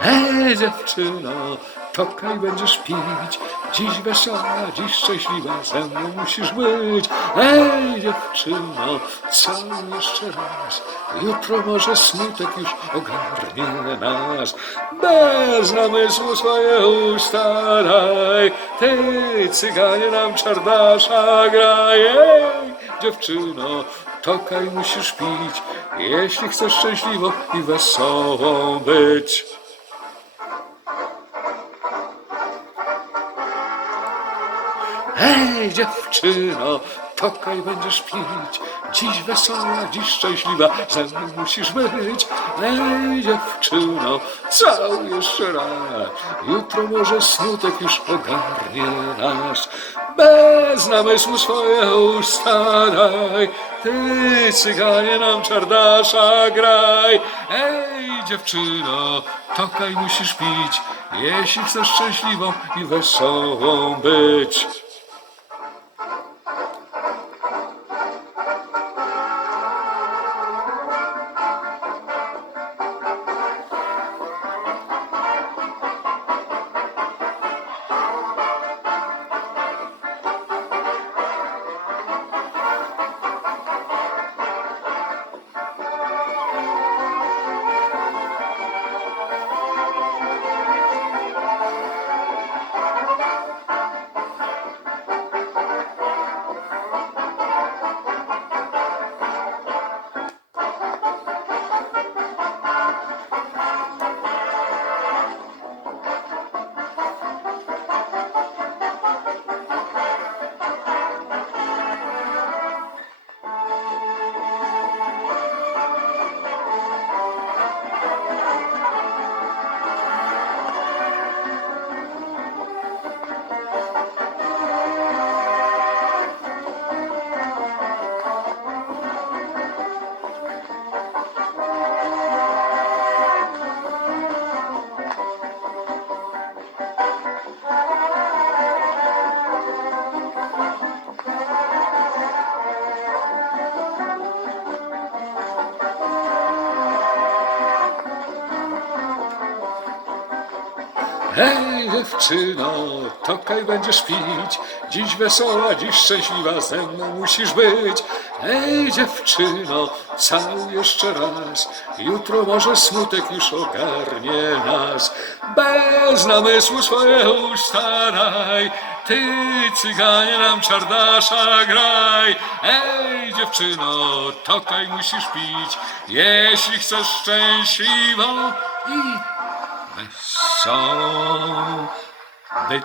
Hej dziewczyno, tokaj będziesz pić. Dziś wesoła, dziś szczęśliwa, ze mną musisz być. Hej dziewczyno, cały jeszcze raz. Jutro może smutek już ogarnie nas. Bez namysłu swoje usta daj. Ty, cyganie nam czardasza graj. Hej dziewczyno, tokaj musisz pić. Jeśli chcesz szczęśliwą i wesołą być. Hej, dziewczyno, tokaj będziesz pić. Dziś wesoła, dziś szczęśliwa, ze mną musisz być. Hej, dziewczyno, cały jeszcze raz. Jutro może smutek już ogarnie nas. Bez namysłu swoje usta daj. Ty, cyganie, nam czardasza graj. Hej, dziewczyno, tokaj musisz pić. Jeśli chcesz szczęśliwą i wesołą być. Hej dziewczyno, tokaj będziesz pić. Dziś wesoła, dziś szczęśliwa, ze mną musisz być. Hej dziewczyno, cały jeszcze raz. Jutro może smutek już ogarnie nas. Bez namysłu swoje usta daj. Ty, cyganie, nam czardasza graj. Hej dziewczyno, tokaj musisz pić. Jeśli chcesz szczęśliwą i wesołą być.